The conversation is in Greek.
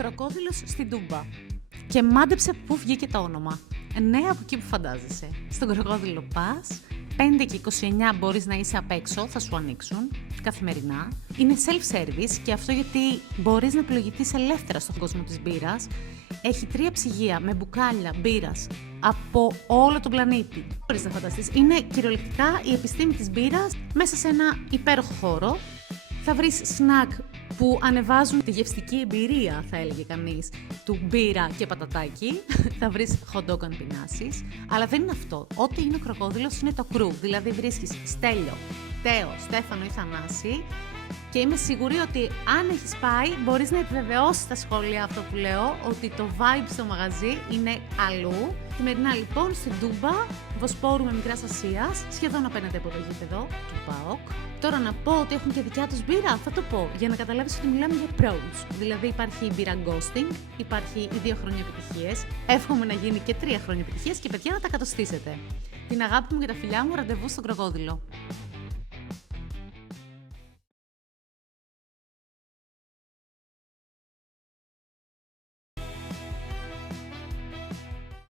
Κροκόδιλος στην Τούμπα. Και μάντεψε πού βγήκε το όνομα. Ναι, από εκεί που φαντάζεσαι. Στον Κροκόδιλο πας, 5 και 29 μπορείς να είσαι απ' έξω, θα σου ανοίξουν καθημερινά. Είναι self-service και αυτό γιατί μπορείς να πλοηγηθείς ελεύθερα στον κόσμο της μπύρας. Έχει 3 ψυγεία με μπουκάλια μπύρας από όλο τον πλανήτη. Μπορείς να φανταστείς, είναι κυριολεκτικά η επιστήμη της μπύρας μέσα σε ένα υπέροχο χώρο. Θα βρεις σνακ που ανεβάζουν τη γευστική εμπειρία, θα έλεγε κανείς, του μπύρα και πατατάκι. Θα βρεις hot dog αν πεινάσεις. Αλλά δεν είναι αυτό. Ό,τι είναι ο Κροκόδιλος είναι το κρου. Δηλαδή βρίσκεις Στέλιο, Τέο, Στέφανο ή Θανάση. Και είμαι σίγουρη ότι αν έχεις πάει, μπορείς να επιβεβαιώσεις τα σχόλια αυτό που λέω, ότι το vibe στο μαγαζί είναι αλλού. Σημερινά λοιπόν στην Τούμπα, Βοσπόρου με Μικράς Ασίας, σχεδόν απέναντι από το γήπεδο του ΠΑΟΚ. Τώρα να πω ότι έχουν και δικιά τους μπύρα, θα το πω, για να καταλάβεις ότι μιλάμε για pros. Δηλαδή υπάρχει η μπύρα Ghosting, υπάρχει οι 2 χρόνια επιτυχίες, εύχομαι να γίνει και 3 χρόνια επιτυχίες και παιδιά να τα κατοστήσετε. Την αγάπη μου και τα φιλιά μου, ραντεβού στον Κροκόδιλο.